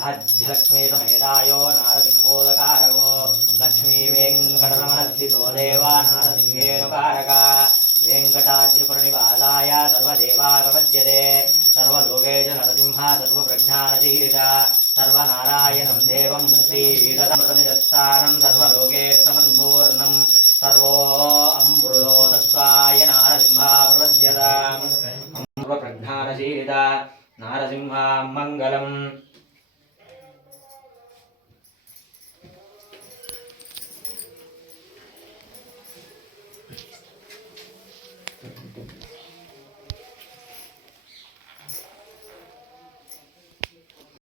सहज्यलक्ष्मी समेतायो नारसिंहोदकारको लक्ष्मी वेङ्कटरमणस्थितो देवा नारसिंहेनुकारका वेङ्कटाद्रिपुरनिवासाय सर्वदेवाप्रपद्यते सर्वलोकेषु नरसिंह सर्वप्रज्ञानशीलिता सर्वनारायणं देवं श्रीरतमृतनिधस्थानं सर्वलोकेषु समन्पूर्णं सर्वो अमृतो तत्त्वाय नारसिंहा प्रपद्यताम् सर्वप्रज्ञानशीलिता नारसिंहा मङ्गलम्।